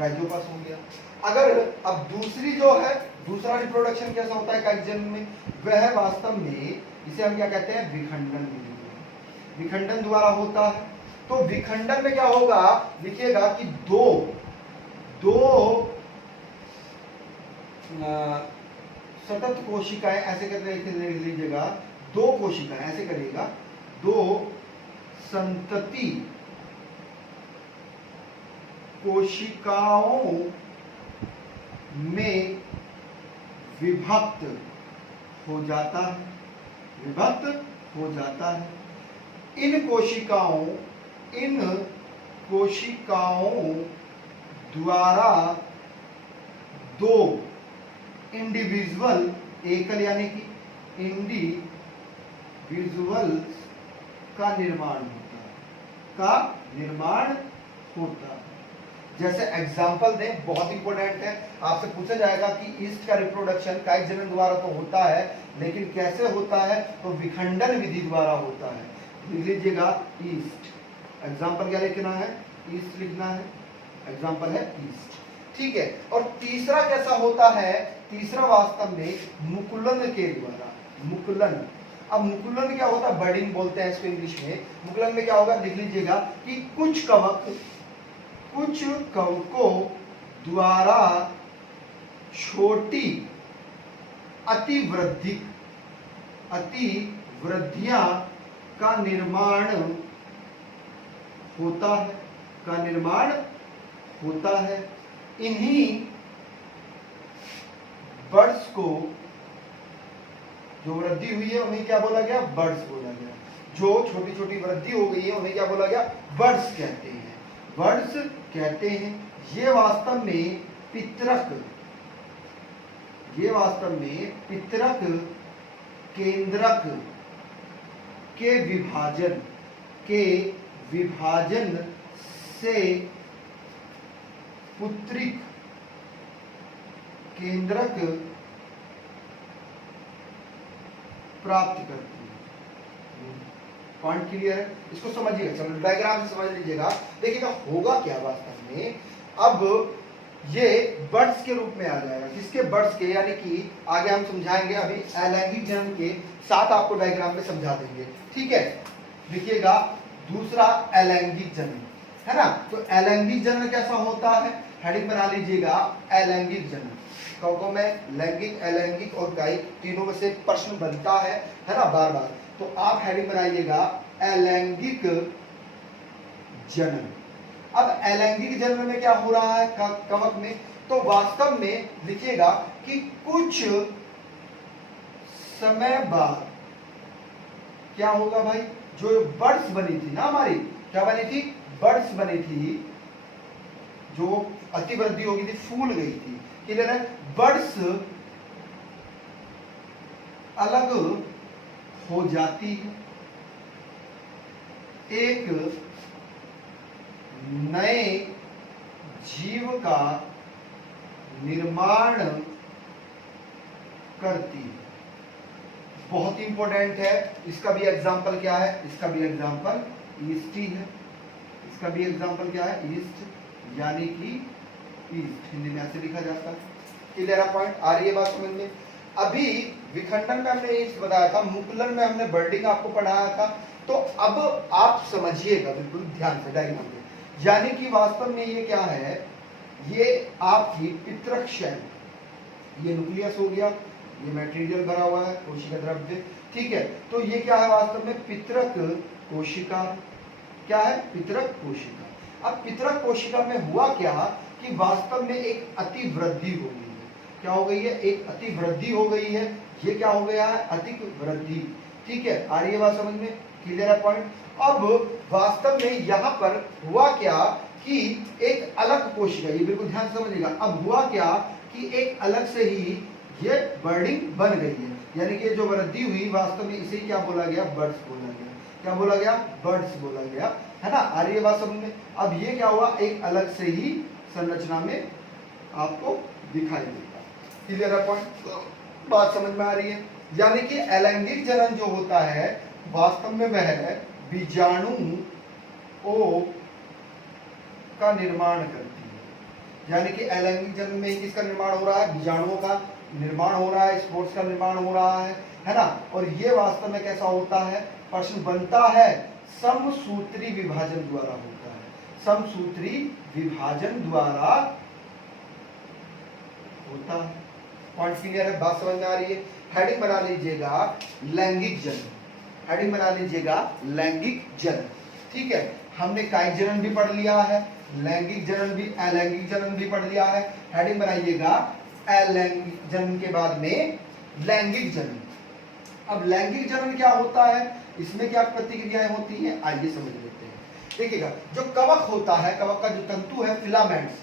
राइजोपस हो गया। अगर अब दूसरी जो है, दूसरा रिप्रोडक्शन कैसा होता है कायिक जनन में, वह वास्तव में इसे हम क्या कहते हैं? विखंडन विधि। विखंडन द्वारा होता है। तो विखंडन में क्या होगा? लिखिएगा कि दो सतत कोशिकाएं, ऐसे करके लिख लीजिएगा, दो कोशिकाएं, ऐसे करिएगा, दो संतति कोशिकाओं में विभक्त हो जाता है, विभक्त हो जाता है। इन कोशिकाओं द्वारा दो इंडिविजुअल, एकल यानी कि इंडिविजुअल्स का निर्माण होता है, जैसे एग्जाम्पल दें, बहुत इंपॉर्टेंट है, आपसे पूछा जाएगा कि ईस्ट का रिप्रोडक्शन कायिक जनन द्वारा तो होता है, लेकिन कैसे होता है? तो विखंडन विधि द्वारा होता है। लिख लीजिएगा ईस्ट। एग्जाम्पल क्या लिखना है? ईस्ट लिखना है। एग्जाम्पल है ईस्ट, ठीक है। और तीसरा कैसा होता है? तीसरा वास्तव में मुकुलन के द्वारा, मुकुलन। अब मुकुलन क्या होता है? बर्डिंग बोलते हैं इसको इंग्लिश में। मुकुलन में क्या होगा? लिख लीजिएगा कि कुछ कवकों द्वारा छोटी अतिवृद्धियां का निर्माण होता है। इन्हीं बर्ड्स को, जो वृद्धि हुई है उन्हें क्या बोला गया? बर्ड्स बोला गया। जो छोटी छोटी वृद्धि हो गई है उन्हें क्या बोला गया? बर्ड्स कहते हैं, बर्ड्स कहते हैं। ये वास्तव में पितरक केंद्रक के विभाजन से पुत्रिक केंद्रक प्राप्त करती है। पॉइंट क्लियर है? इसको समझिएगा, चलो डायग्राम से समझ लीजिएगा। देखिएगा होगा क्या वास्तव में। अब ये बर्ड्स के रूप में आ जाएगा। किसके? बर्ड्स के, यानी कि आगे हम समझाएंगे, अभी अलैंगिक जनन के साथ आपको डायग्राम में समझा देंगे, ठीक है। देखिएगा दूसरा अलैंगिक जनन, है ना। तो अलैंगिक जनन कैसा होता है? हेडिंग बना लीजिएगा, अलैंगिक जनन। कवकों में लैंगिक, अलैंगिक और कायिक तीनों में से प्रश्न बनता है ना, बार बार। तो आप हेडिंग बनाइएगा अलैंगिक जनन। अब अलैंगिक जन्म में क्या हो रहा है कवक में, तो वास्तव में लिखिएगा कि कुछ समय बाद क्या होगा भाई, जो बर्ड्स बनी थी ना हमारी, क्या बनी थी, बर्ड्स बनी थी, जो अतिवृद्धि हो गई थी, फूल गई थी, क्लियर है, बर्ड्स अलग हो जाती है, एक नए जीव का निर्माण करती है। बहुत इंपॉर्टेंट है, इसका भी एग्जांपल क्या है, इसका भी एग्जांपल ईस्ट ही है, इसका भी एग्जांपल क्या है, ईस्ट, यानी कि ईस्ट, हिंदी में ऐसे लिखा जाता है। क्लियर है पॉइंट, आ रही है बात समझ में। अभी विखंडन में हमने ईस्ट बताया था, मुकुलन में हमने बर्डिंग आपको पढ़ाया था, तो अब आप समझिएगा बिल्कुल ध्यान से डायग्राम में, यानी कि वास्तव में ये क्या है, ये आपकी पितरक शैल, ये न्यूक्लियस हो गया, ये मटेरियल भरा हुआ है, कोशिका द्रव्य, ठीक है, तो ये क्या है वास्तव में, पितरक कोशिका, क्या है, पितरक कोशिका। अब पितरक कोशिका में हुआ क्या कि वास्तव में एक अतिवृद्धि हो गई है, क्या हो गई है, एक अतिवृद्धि हो गई है, ये क्या हो गया है, अधिक वृद्धि, ठीक है, आ रही है बात समझ में, क्लियर है पॉइंट। अब वास्तव में यहां पर हुआ क्या कि एक अलग कोशिका, ये बिल्कुल ध्यान से समझिएगा, अब हुआ क्या कि एक अलग से ही ये बर्डिंग बन गई है, यानी कि जो वृद्धि हुई वास्तव में इसे क्या बोला गया, बर्ड्स बोला गया, क्या बोला गया, बर्ड्स बोला गया, है ना, आ रही है बात समझ में। अब ये क्या हुआ, एक अलग से ही संरचना में आपको दिखाई देगा, क्लियर है पॉइंट, बात समझ में आ रही है। यानी कि अलैंगिक जनन जो होता है वास्तव में वह बीजाणु ओ का निर्माण करती है, यानी कि अलैंगिक जनन में किसका निर्माण हो रहा है, बीजाणुओं का निर्माण हो रहा है, स्पोर्स का निर्माण हो रहा है ना, और ये वास्तव में कैसा होता है, प्रश्न बनता है, समसूत्री विभाजन द्वारा होता है, समसूत्री विभाजन द्वारा होता है। पॉइंट क्लियर है, बात समझ में आ रही है। हेडिंग बना लीजिएगा लैंगिक जनन, हेडिंग बना लीजिएगा लैंगिक जनन, ठीक है, हमने कायिक जनन भी पढ़ लिया है, लैंगिक जनन भी, अलैंगिक जनन भी पढ़ लिया है, हेडिंग बनाइएगा अलैंगिक जनन के बाद में लैंगिक जनन। अब लैंगिक जनन क्या होता है, इसमें क्या प्रतिक्रियाएं होती हैं, आइए समझ लेते हैं। देखिएगा, जो कवक होता है, कवक का जो तंतु है फिलामेंट्स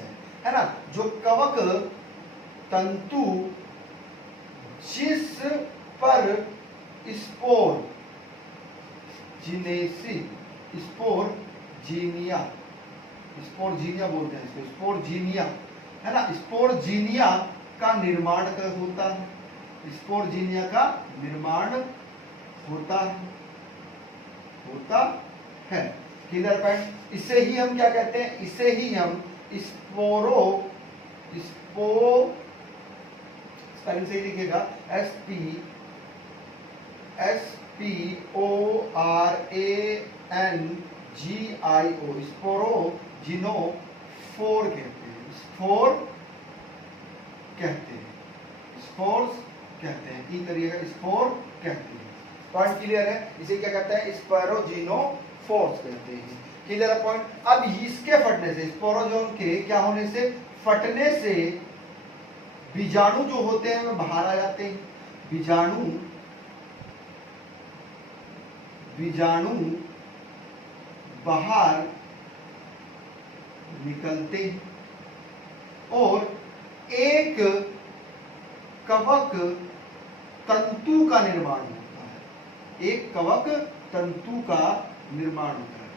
है ना, जो कवक तंतु जिस पर स्पोर जिनेसी, स्पोरजीनिया, स्पोरजीनिया बोलते हैं इसको, स्पोरजीनिया, है ना, स्पोरजीनिया का निर्माण होता है, स्पोरजीनिया का निर्माण होता है, क्लियर पॉइंट। इसे ही हम क्या कहते हैं, इसे ही हम स्पेलिंग सही लिखिएगा, SPORANGIO, स्पोरोजिनोफोर कहते हैं, स्पोर्स कहते हैं, ई करिएगा, स्पोर कहते हैं, पॉइंट क्लियर है। इसे क्या कहते हैं, स्पोरोजिनोफोर्स कहते हैं, क्लियर है पॉइंट। अब इसके फटने से, स्पोरोजोन के क्या होने से, फटने से बीजाणु जो होते हैं वो बाहर आ जाते हैं, बीजाणु बाहर निकलते हैं और एक कवक तंतु का निर्माण होता है, एक कवक तंतु का निर्माण होता है।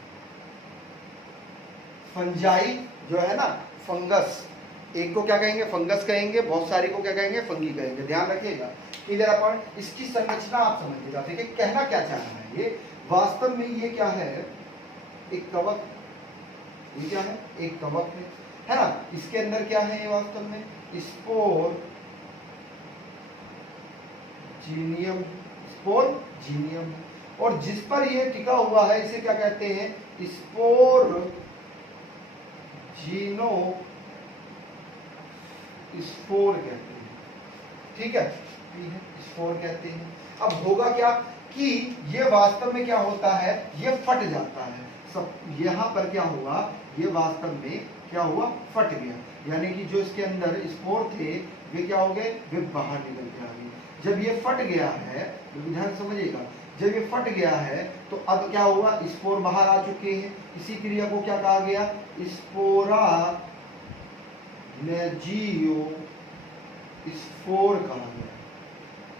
फंजाई जो है ना, फंगस, एक को क्या कहेंगे, फंगस कहेंगे, बहुत सारे को क्या कहेंगे, फंगी कहेंगे, ध्यान रखिएगा, क्लियर अपॉइंट। इसकी संरचना आप समझिएगा, ठीक है, कहना क्या चाह रहा है ये, वास्तव में ये क्या है, एक कवक, ये क्या है, एक कवक है ना, इसके अंदर क्या है ये वास्तव में, स्पोरजीनियम, और जिस पर ये टिका हुआ है इसे क्या कहते हैं, स्पोर कहते हैं, ठीक है, स्पोर कहते हैं। अब होगा क्या कि ये वास्तव में क्या होता है, ये फट जाता है, सब यहाँ पर क्या हुआ, ये वास्तव में क्या हुआ, फट गया, यानी कि जो इसके अंदर स्पोर थे वे क्या हो गए, वे बाहर निकल के आ गए। जब ये फट गया है, तो ध्यान समझिएगा, जब ये फट गया है तो अब क्या हुआ, स्पोर बाहर आ चुके हैं। इसी क्रिया को क्या कहा गया, स्पोरानेजियो स्पोर कहा गया।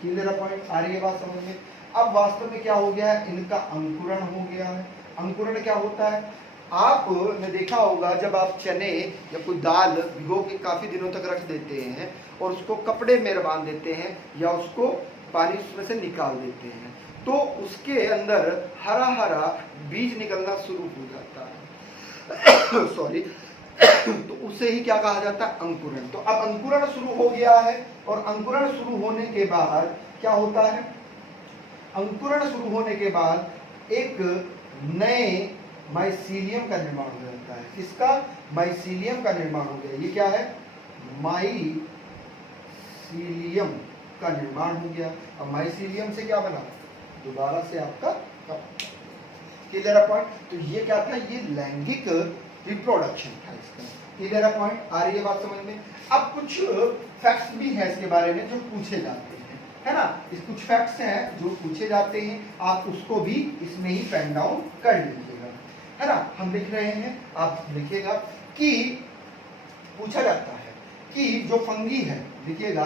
क्लियर पॉइंट, आ रही है बात समझ में। अब वास्तव में क्या हो गया है, इनका अंकुरण हो गया है। अंकुरण क्या होता है, आपने देखा होगा जब आप चने या कोई दाल भिगो के काफी दिनों तक रख देते हैं और उसको कपड़े में बांध देते हैं या उसको पानी उसमें से निकाल देते हैं, तो उसके अंदर हरा हरा बीज निकलना शुरू हो जाता है सॉरी तो उसे ही क्या कहा जाता है, अंकुरण। तो अब अंकुरण शुरू हो गया है, और अंकुरण शुरू होने के बाद क्या होता है, अंकुरण शुरू होने के बाद एक नए माइसीलियम का निर्माण हो जाता है। किसका, माइसीलियम का निर्माण हो गया। ये क्या है, माइसीलियम का निर्माण हो गया। अब माइसीलियम से क्या बना, दोबारा से आपका कवक। Clear point. तो ये क्या था, ये लैंगिक रिप्रोडक्शन था इसका। क्लियर पॉइंट, आ रही है बात समझ में। अब कुछ फैक्ट्स भी है इसके बारे में जो पूछे जाते हैं, है ना। इस कुछ फैक्ट्स हैं जो पूछे जाते हैं, आप उसको भी इसमें ही पेन डाउन कर लीजिएगा, है ना। हम लिख रहे हैं, आप लिखिएगा कि पूछा जाता है कि जो फंगी है, लिखिएगा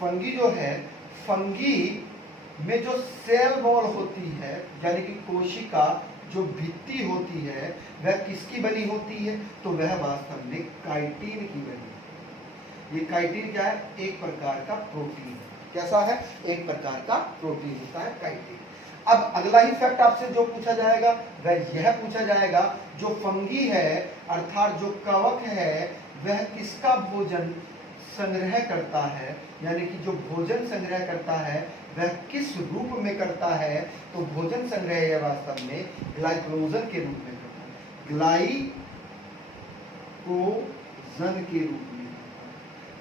फंगी जो है, फंगी में जो सेल वॉल होती है, यानी कि कोशिका जो भित्ति होती है, वह किसकी बनी होती है, तो वह वास्तव में काइटिन की बनी है। ये काइटिन क्या है, एक प्रकार का प्रोटीन है। कैसा है, एक प्रकार का प्रोटीन होता है काइटिन। अब अगला ही फैक्ट आपसे जो पूछा जाएगा वह यह पूछा जाएगा, जो फंगी है अर्थात जो कवक है, वह किसका भोजन संग्रह करता है, यानी कि जो भोजन संग्रह करता है वह किस रूप में करता है, तो भोजन संग्रह यह वास्तव में ग्लाइकोजन के रूप में करता है, ग्लाइकोजन के रूप में।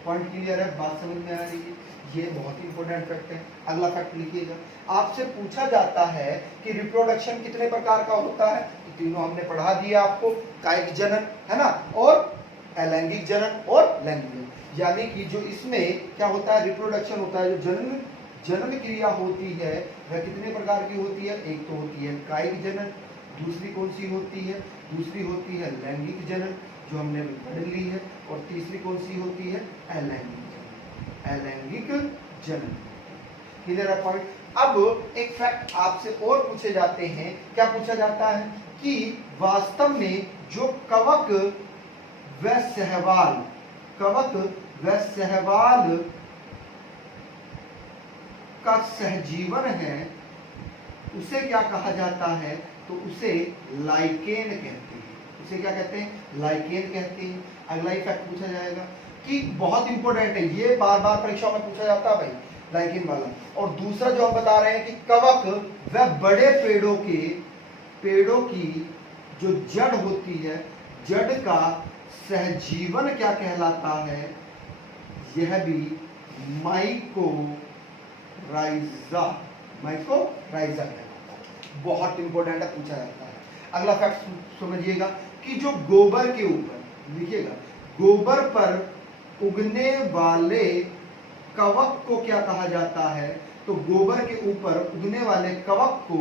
पॉइंट क्लियर है, बात समझ में आ रही है। ये बहुत इंपॉर्टेंट फैक्ट है। अगला फैक्ट लिखिएगा, आपसे पूछा जाता है कि रिप्रोडक्शन कितने प्रकार का होता है, तो तीनों हमने पढ़ा दिया आपको, कायिक जनन, है ना, और अलैंगिक जनन और लैंगिक जनन। यानी कि जो इसमें क्या होता है, रिप्रोडक्शन होता है, जो जनन क्रिया होती है वह कितने प्रकार की होती है, एक तो होती है कायिक जनन, दूसरी कौन सी होती है, दूसरी होती है लैंगिक जनन जो हमने पढ़ ली है, और तीसरी कौन सी होती है, अलैंगिक जनन, अलैंगिक जनन। क्लियर है पॉइंट। अब एक फैक्ट आपसे और पूछे जाते हैं, क्या पूछा जाता है कि वास्तव में जो कवक व सहवाल, कवक व सहवाल का सहजीवन है, उसे क्या कहा जाता है, तो उसे लाइकेन कहते हैं। उसे क्या कहते हैं, लाइकेन कहते हैं। अगला ही फैक्ट पूछा जाएगा कि बहुत इंपॉर्टेंट है, ये बार बार परीक्षा में पूछा जाता है भाई, लाइकेन वाला। और दूसरा जो हम बता रहे हैं कि कवक वह बड़े पेड़ों की जो जड़ होती है, जड़ का सहजीवन क्या कहलाता है, यह भी माइकोराइजा कहलाता है। बहुत इंपॉर्टेंट है, पूछा जाता है। अगला फैक्ट समझिएगा कि जो गोबर के ऊपर, लिखिएगा, गोबर पर उगने वाले कवक को क्या कहा जाता है, तो गोबर के ऊपर उगने वाले कवक को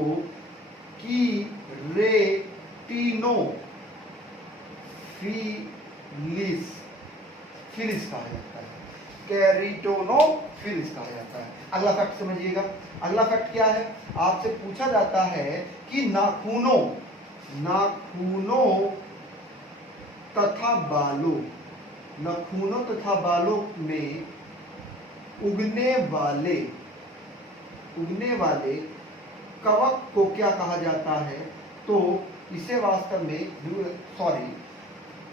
कैरीटोनोफिलिस कहा जाता है, कैरीटोनोफिलिस कहा जाता है। अगला फैक्ट समझिएगा। अगला फैक्ट क्या है, आपसे पूछा जाता है कि नाखूनों तथा बालों में उगने वाले कवक को क्या कहा जाता है, तो इसे वास्तव में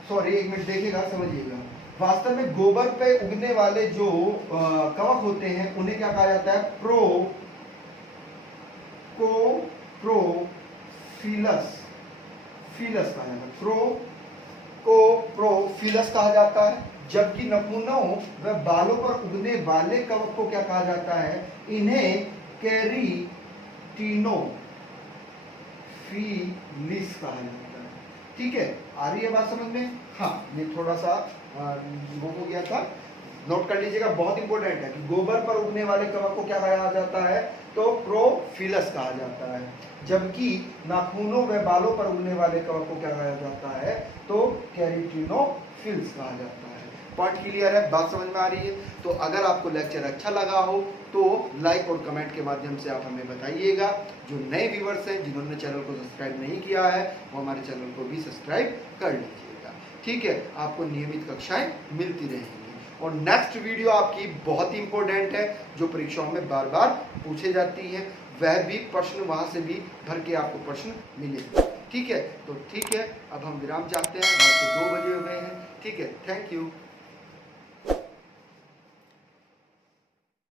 सॉरी एक मिनट देखिएगा, समझिएगा। वास्तव में गोबर पे उगने वाले जो कवक होते हैं उन्हें क्या कहा जाता है, प्रोफिलस कहा जाता है। जबकि नखूनों व बालों पर उगने वाले कवक को क्या कहा जाता है, इन्हें प्रोफिलिस कहा जाता है। ठीक है, आ रही है बात समझ में? हाँ, ये थोड़ा सा वो हो गया था, नोट कर लीजिएगा, बहुत इंपॉर्टेंट है कि गोबर पर उगने वाले कवक को क्या कहा जाता है? तो प्रोफिलस कहा जाता है। जबकि नाखूनों व बालों पर उगने वाले कवक को क्या कहा जाता है? तो केराटिनोफिल्स कहा जाता है। पॉइंट क्लियर है? बात समझ में आ रही है? तो अगर आपको लेक्चर अच्छा लगा हो तो लाइक और कमेंट के माध्यम से आप हमें बताइएगा। जो नए व्यूअर्स हैं, जिन्होंने चैनल को सब्सक्राइब नहीं किया है, वो हमारे चैनल को भी सब्सक्राइब कर लीजिएगा। ठीक है, आपको नियमित कक्षाएं मिलती रहेंगी। और नेक्स्ट वीडियो आपकी बहुत ही इंपॉर्टेंट है, जो परीक्षाओं में बार बार पूछे जाती है, वह भी प्रश्न वहां से भी भर के आपको प्रश्न मिलेंगे। ठीक है, तो ठीक है, अब हम विराम चाहते हैं, रात के 2 बजे हो गए हैं। ठीक है, थैंक यू।